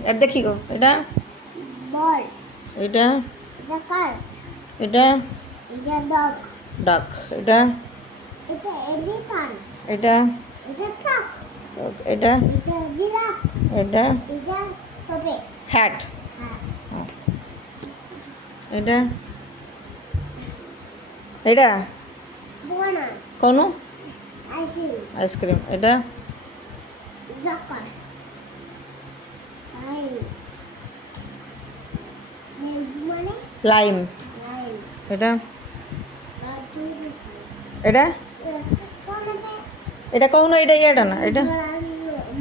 এটা দেখি গো এটা বল এটা এটা কার এটা এটা ডগ ডাক এটা এটা এলিফ্যান্ট এটা এটা ট্রাক এটা এটা জিরাফ এটা এটা টবে হ্যাট হ্যাঁ এটা এটা বানানা কোন আইসক্রিম আইসক্রিম এটা জকার লাইম মানে লাইম লাইম এটা এটা কোনটা এটা କହୁନ ଏଇଟା ଇଏଟା ନା ଏଇଟା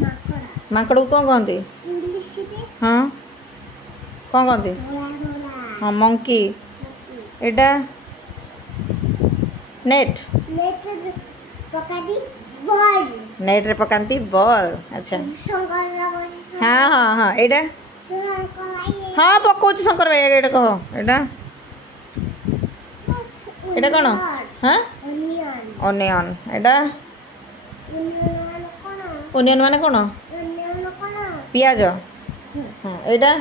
ମାକড় ମାଙ୍କଡ଼କୁ କ'ଣ କହନ୍ତି ଇଂଲିଶରେ ହଁ କ'ଣ କହନ୍ତି ଧଳା ଧଳା ହଁ ମଙ୍କି ଏଇଟା ନେଟ୍ ନେଟରେ ପକାନ୍ତି ବଲ୍ ନେଟ୍ରେ ପକାନ୍ତି ବଲ୍ ଆଚ୍ଛା ହଁ ହଁ ହଁ ଏଇଟା ହଁ ପକଉଛି ଶଙ୍କର ଭାଇ ଏଇଟା କହ ଏଇଟା ଏଇଟା କ'ଣ ହଁ ଅନିଅନ୍ ଏଇଟା ଅନିଅନ୍ ମାନେ କ'ଣ ପିଆଜ ହଁ ଏଇଟା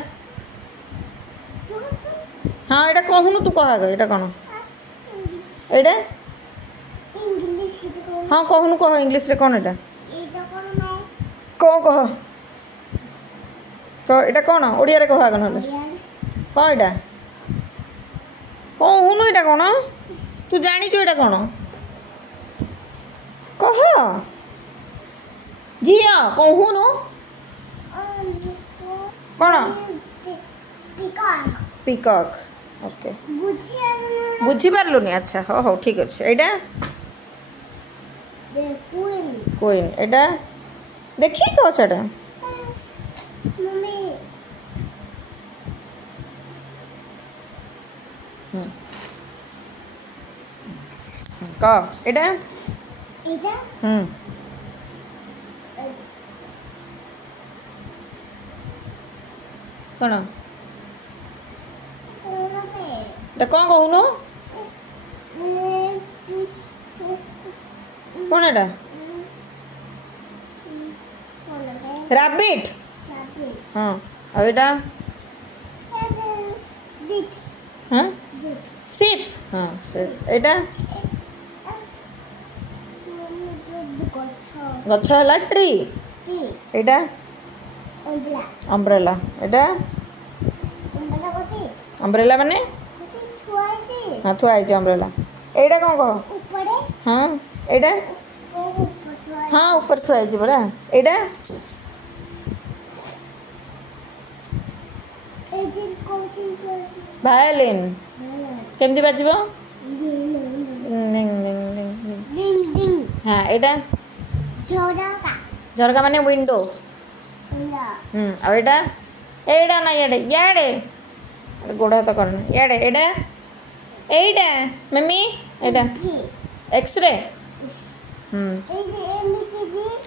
ହଁ ଏଇଟା କହୁନୁ ତୁ କହ ଆଗ ଏଇଟା କ'ଣ ଏଇଟା ହଁ କହୁନୁ କହ ଇଂଲିଶରେ କ'ଣ ଏଇଟା କ'ଣ କହ କହ ଏଇଟା କ'ଣ ଓଡ଼ିଆରେ କହ ଆଗ ନହେଲେ କ'ଣ ଏଇଟା କହୁନୁ ଏଇଟା କ'ଣ ତୁ ଜାଣିଛୁ ଏଇଟା କ'ଣ କହ ଝିଅ କହୁନୁ କ'ଣ ପିକକ୍ ଓକେ ବୁଝିପାରିଲୁନି ଆଚ୍ଛା ହଉ ହଉ ଠିକ୍ ଅଛି ଏଇଟା କୁଇନ୍ ଏଇଟା ଦେଖିକି କହ ସେଟା କହ ଏଇଟା କ'ଣ ଏଇଟା କ'ଣ କହୁନୁ କ'ଣ ଏଇଟା ରାବିଟ୍ ହଁ ଆଉ ଏଇଟା ହଁ ସିପ୍ ହଁ ଏଇଟା ଗଛ ହେଲା ଟ୍ରି ଏଇଟା ଅମ୍ବ୍ରେଲା ଏଇଟା ଅମ୍ବ୍ରେଲା ମାନେ ହଁ ଥୁଆ ହେଇଛି ଅମ୍ବ୍ରେଲା ଏଇଟା କ'ଣ କହ ହଁ ଏଇଟା ହଁ ଉପରେ ଥୁଆ ହେଇଛି ପରା ଏଇଟା ଭାୟୋଲିନ୍ କେମିତି ବାଜିବ ହଁ ଏଇଟା ଝରକା ମାନେ ୱିଣ୍ଡୋ ଆଉ ଏଇଟା ଏଇଟା ନା ଇଆଡ଼େ ଇଆଡ଼େ ଗୋଡ଼ ହାତ କରନି ଇଆଡ଼େ ଏଇଟା ଏଇଟା ମମି ଏଇଟା ଏକ୍ସରେ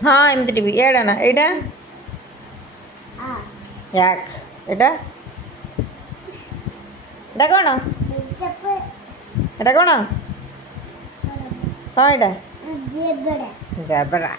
ହଁ ଏମିତି ଟିଭି ଇଆଡ଼େ ନା ଏଇଟା ୟାକ୍ ଏଇଟା ଏଇଟା କ'ଣ ଏଇଟା କ'ଣ କ'ଣ ଏଇଟା ଜେବ୍ରା